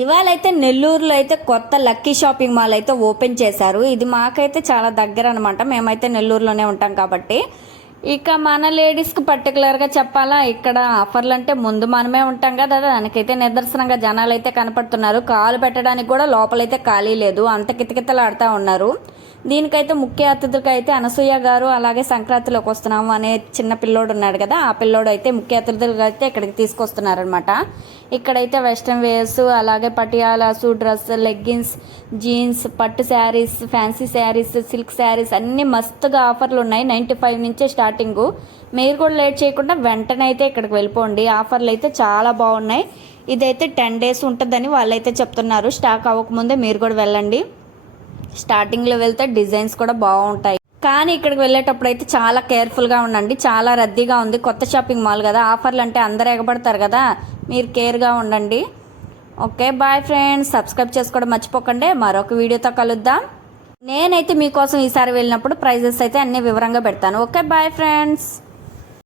ఇవాళ అయితే నెల్లూరులో అయితే కొత్త లక్కీ షాపింగ్ మాల్ అయితే ఓపెన్ చేశారు. ఇది మాకైతే చాలా దగ్గర అనమాట మేమైతే నెల్లూరులోనే ఉంటాం కాబట్టి. ఇక మన లేడీస్కి పర్టికులర్గా చెప్పాలా ఇక్కడ ఆఫర్లు అంటే ముందు మనమే ఉంటాం కదా. దానికైతే నిదర్శనంగా జనాలు అయితే కనపడుతున్నారు. కాలు పెట్టడానికి కూడా లోపలైతే ఖాళీ లేదు. అంత కితకితలాడుతూ ఉన్నారు. దీనికైతే ముఖ్య అతిథులకి అయితే అనసూయ గారు అలాగే సంక్రాంతిలోకి వస్తున్నాము అనే చిన్న పిల్లోడు ఉన్నాడు కదా ఆ పిల్లోడు అయితే ముఖ్య అతిథులుగా అయితే ఇక్కడికి తీసుకొస్తున్నారనమాట ఇక్కడైతే వెస్ట్రన్ వేర్స్ అలాగే పటియాలాసు డ్రెస్ లెగ్గిన్స్ జీన్స్ పట్టు saris fancy saris silk saris అన్నీ మస్తుగా ఆఫర్లు ఉన్నాయి. నైంటీ ఫైవ్ నుంచే స్టార్టింగ్. మీరు కూడా లేట్ చేయకుండా వెంటనే అయితే ఇక్కడికి వెళ్ళిపోండి. ఆఫర్లు అయితే చాలా బాగున్నాయి. ఇదైతే టెన్ డేస్ ఉంటుందని వాళ్ళైతే చెప్తున్నారు. స్టాక్ అవ్వకముందే మీరు కూడా వెళ్ళండి. స్టార్టింగ్లో వెళ్తే డిజైన్స్ కూడా బాగుంటాయి. కానీ ఇక్కడికి వెళ్ళేటప్పుడు అయితే చాలా కేర్ఫుల్గా ఉండండి. చాలా రద్దీగా ఉంది. కొత్త షాపింగ్ మాల్ కదా. ఆఫర్లు అంటే అందరు ఎగబడతారు కదా. మీరు కేర్గా ఉండండి. ఓకే బాయ్ ఫ్రెండ్స్ సబ్స్క్రైబ్ చేసుకోవడం మర్చిపోకండి. మరొక వీడియోతో కలుద్దాం. నేనైతే మీకోసం ఈసారి వెళ్ళినప్పుడు ప్రైజెస్ అయితే అన్ని వివరంగా పెడతాను. Okay bye friends